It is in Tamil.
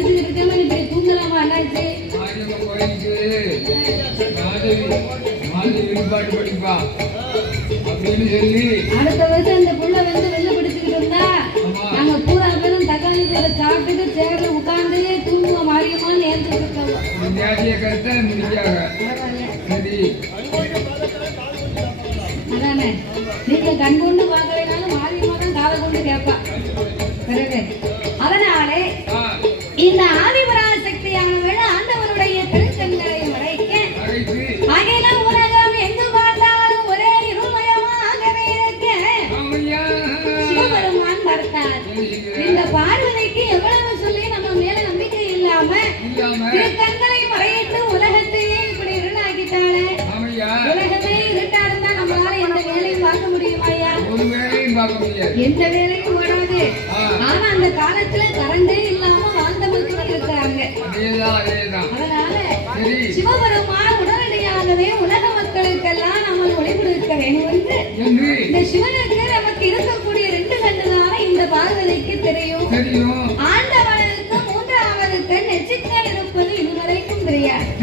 படிச்சுட்டு இருக்கேன் இப்படி தூங்கலாமா அண்ணாச்சு படிப்பா அப்படின்னு சொல்லி அடுத்த வருஷம் இந்த புள்ள வந்து வெளில படிச்சுக்கிட்டு இருந்தா நாங்க பூரா பேரும் தக்காளி கூட சாப்பிட்டுட்டு சேர்ல உட்கார்ந்து தூங்குவோம் மாறியமான்னு ஏற்றுட்டு இருக்கோம் கருத்தை முடிக்காக சரி அதானே நீங்க கண் கொண்டு பார்க்கலைனாலும் மாறியமா தான் காலை கொண்டு கேட்பா பிறகு அதனாலே இந்த ஆதிபராசக்தியானவள் ஆண்டவருடைய திருக்கண்களை மறைக்க அகில உலகம் எங்கு பார்த்தாலும் ஒரே இருமயமாகவே இருக்க சிவபெருமான் பார்த்தார். இந்த பார்வதிக்கு எவ்வளவு சொல்லி நம்ம மேல நம்பிக்கை இல்லாம திருக்கண்களை மறையிட்டு உலகத்தையே இப்படி இருளாக்கிட்டாளே. உலகமே இருட்டா இருந்தா நம்மளால எந்த வேலையும் பார்க்க முடியுமாயா? எந்த வேலையும் ஓடாது. ஆனா அந்த காலத்துல கரண்டே இல்லாம வாழ்ந்தவங்க இருக்கிறாங்க. அதனால சிவபெருமான் உடனடியாகவே உலக மக்களுக்கெல்லாம் நம்ம ஒளி கொடுக்க வேண்டும் என்று இந்த சிவனுக்கு நமக்கு இருக்கக்கூடிய 2 கண்ணுதான இந்த பார்வதிக்கு தெரியும். ஆண்டவனுக்கு 3வது கண் நெற்றிக்கண் இருப்பது இதுவரைக்கும் தெரியாது.